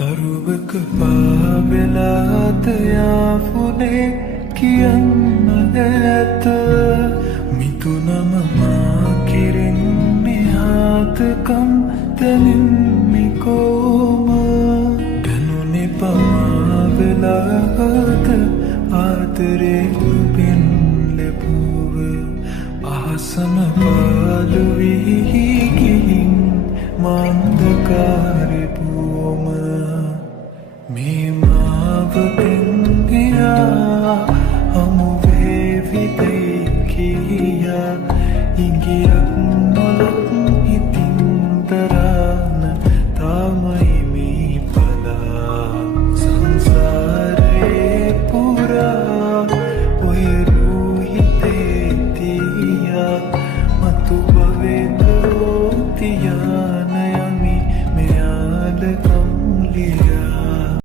තරුවක පාවෙලාත යාපුනේ කියන්න ඇත මිතුනම මා කෙරෙන් මෙහාතකම් දැනෙන්නේ කෝම දැනුනේ පමාවෙලාත ආදරේ ඔබෙන් ලැබුව අහසම පාළු වී ගිහින් මන්දකාරේ පුවම මේ මාවතෙන් ගියා හමු වේවිදයි කියා ඉංගියක් නොලත් ඉතින් දරාන තමයි මේ පලා සංසාරේ පුරා ඔය රූහිතේ තියා මතු භවෙක තියාන යමි මෙයාලකම් ලිය